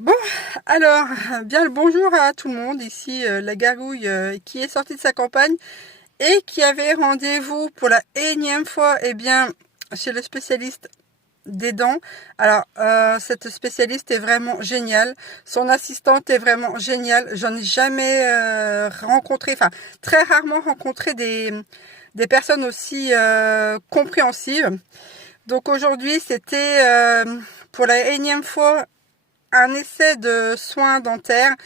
Bon, alors, bien le bonjour à tout le monde, ici la gargouille qui est sortie de sa campagne et qui avait rendez-vous pour la énième fois, chez le spécialiste des dents. Alors, cette spécialiste est vraiment géniale, son assistante est vraiment géniale, j'en ai jamais rencontré, enfin, très rarement rencontré des personnes aussi compréhensives. Donc aujourd'hui, c'était pour la énième fois un essai de soins dentaires.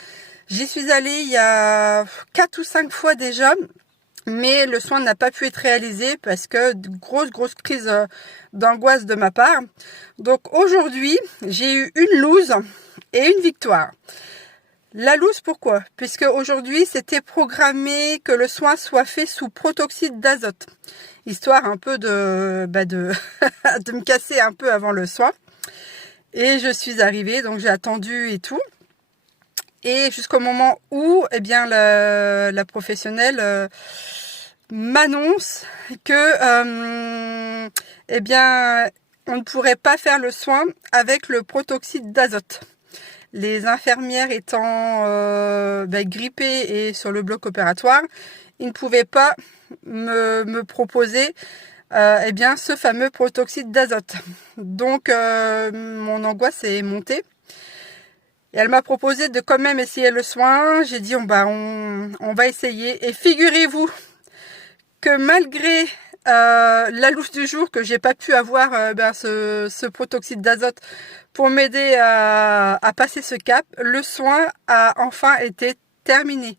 J'y suis allée il y a 4 ou 5 fois déjà, mais le soin n'a pas pu être réalisé parce que de grosse crise d'angoisse de ma part. Donc aujourd'hui, j'ai eu une loose et une victoire. La loose, pourquoi? Puisque aujourd'hui, c'était programmé que le soin soit fait sous protoxyde d'azote, histoire un peu de me casser un peu avant le soin. Et je suis arrivée, donc j'ai attendu et tout. Et jusqu'au moment où la professionnelle m'annonce que on ne pourrait pas faire le soin avec le protoxyde d'azote. Les infirmières étant grippées et sur le bloc opératoire, ils ne pouvaient pas me proposer ce fameux protoxyde d'azote. Donc mon angoisse est montée. Et elle m'a proposé de quand même essayer le soin. J'ai dit on va essayer. Et figurez-vous que malgré la loose du jour, que j'ai pas pu avoir ce protoxyde d'azote pour m'aider à passer ce cap, le soin a enfin été terminé.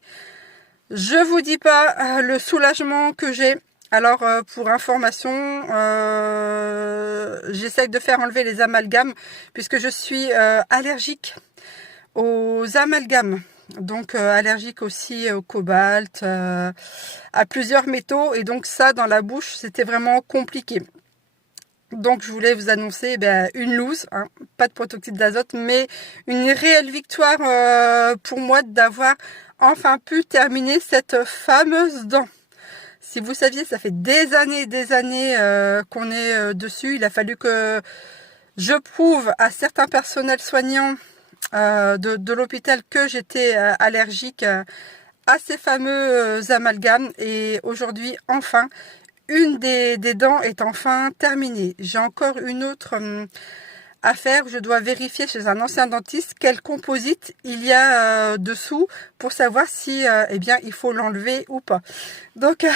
Je vous dis pas le soulagement que j'ai. Alors pour information, j'essaie de faire enlever les amalgames puisque je suis allergique aux amalgames. Donc allergique aussi au cobalt, à plusieurs métaux. Et donc ça, dans la bouche, c'était vraiment compliqué. Donc je voulais vous annoncer une loose, hein, pas de protoxyde d'azote, mais une réelle victoire pour moi d'avoir enfin pu terminer cette fameuse dent. Si vous saviez, ça fait des années qu'on est dessus. Il a fallu que je prouve à certains personnels soignants de l'hôpital que j'étais allergique à ces fameux amalgames. Et aujourd'hui, enfin, une des dents est enfin terminée. J'ai encore une autre à faire. Je dois vérifier chez un ancien dentiste quel composite il y a dessous pour savoir si il faut l'enlever ou pas. Donc,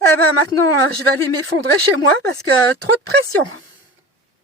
maintenant, je vais aller m'effondrer chez moi parce que trop de pression.